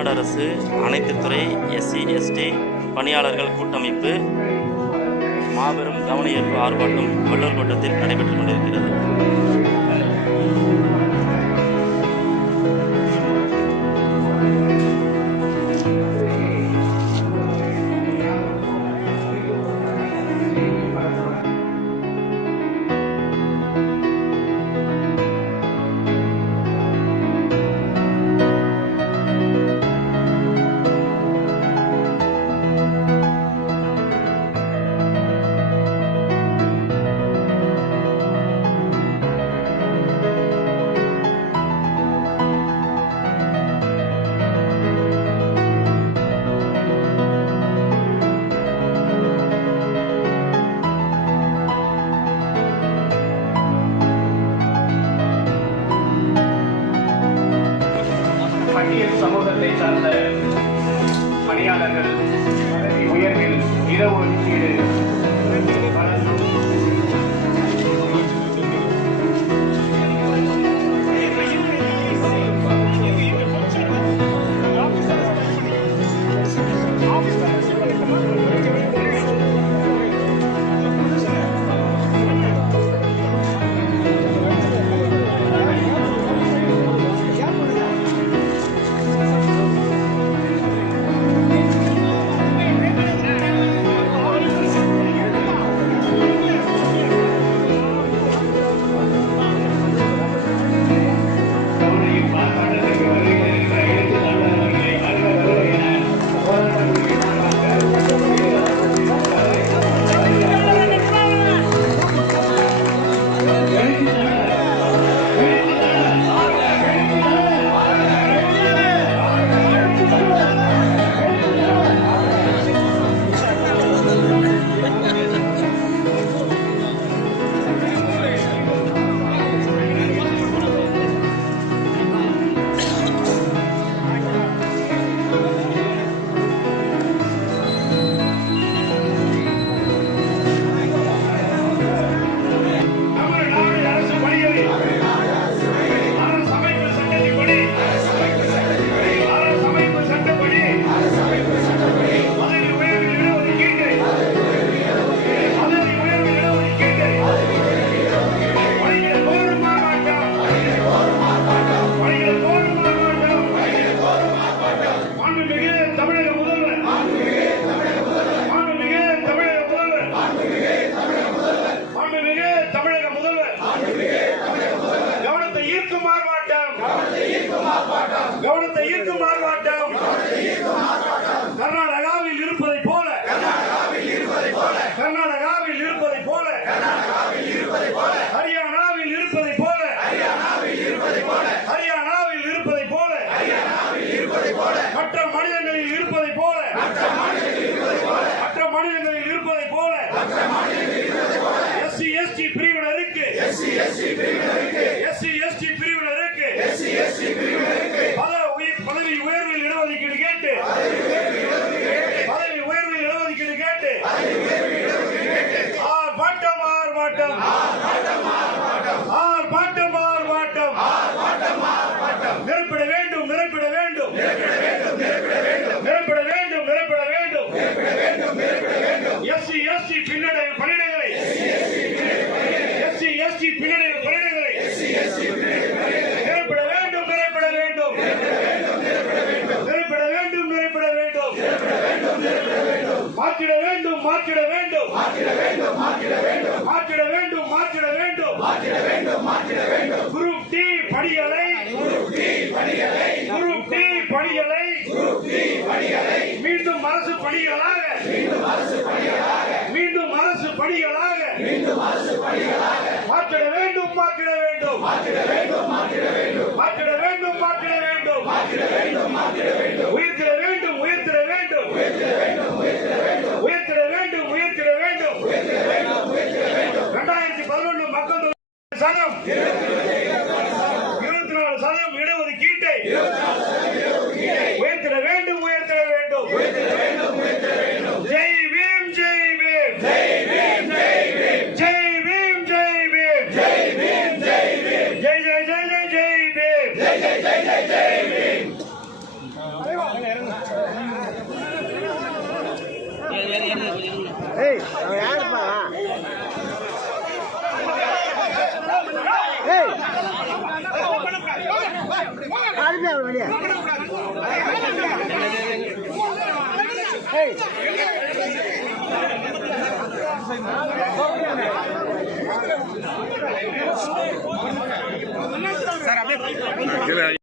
தமிழ்நாடு அரசு அனைத்து துறை எஸ்சி எஸ்டி பணியாளர்கள் கூட்டமைப்பு மாபெரும் கவனஈர்ப்பு ஆர்ப்பாட்டம் வள்ளூர் கோட்டத்தில் நடைபெற்றுக் கொண்டிருக்கிறது. பட்டியல் சமூகத்தை சார்ந்த பணியாளர்கள் பதவி உயர்வில் இரவு ஒதுக்கீடு கவனத்தை ஈர்க்கும் ஆர்ப்பாட்டம் கர்நாடகாவில் இருப்பதை போல. கர்நாடகாவில் இருப்பதை போல. ஹரியானாவில் இருப்பதை போல. ஹரியானாவில் இருப்பதை போல. மற்ற மாநிலங்களில் இருப்பதை போல. மற்ற மாநிலங்களில் இருப்பதை போல. எஸ்சி எஸ்டி பிரிவினருக்கு. எஸ்சி எஸ்டி பிரிவினருக்கு. எஸ்சி பல உயிர் பதவி உயர்வில் இடஒதுக்கீடு கேட்டு பதவி உயர்வில் இடஒதுக்கீடு கேட்டு ஆர்ப்பாட்டம் ஆர்ப்பாட்டம் ஆர்ப்பாட்டம் ஆர்ப்பாட்டம் நிரப்பிட வேண்டும் நிரப்பிட வேண்டும் நிரப்பிட வேண்டும் நிரப்பிட வேண்டும் எஸ்சி எஸ்டி பின்னடைவு பணியிடங்களை எஸ்சி எஸ்டி பின்னடைவு பணியிடங்களை நிரப்பிட வேண்டும் நிரப்பிட வேண்டும் நிரப்பிட வேண்டும் நிரப்பிட வேண்டும் மாற்றிட வேண்டும் மாற்றிட வேண்டும் மாற்றிட வேண்டும். மாற்றிட வேண்டும் குரூப் டி பணிகளை குரூப் டி பணிகளை மீண்டும் அரசு பணிகளாக மீண்டும் அரசு பணிகளாக மாற்றிட வேண்டும் மாற்றிட வேண்டும். மாற்றிட வேண்டும் மாற்றிட வேண்டும். உயர்த்திட வேண்டும். உயர்த்திட சதம். இருபத்தி நாலு சதம் இடஒதுக்கீட்டை உயர்த்திட வேண்டும் உயர்த்திட வேண்டும். ஜெய் பீம் ஜெய் பீம். ஜெய் பீம் ஜெய் பீம். ஜெய் பீம் ஜெய் பீம். ஏய் யாருப்பா? அனுப்பி அவன்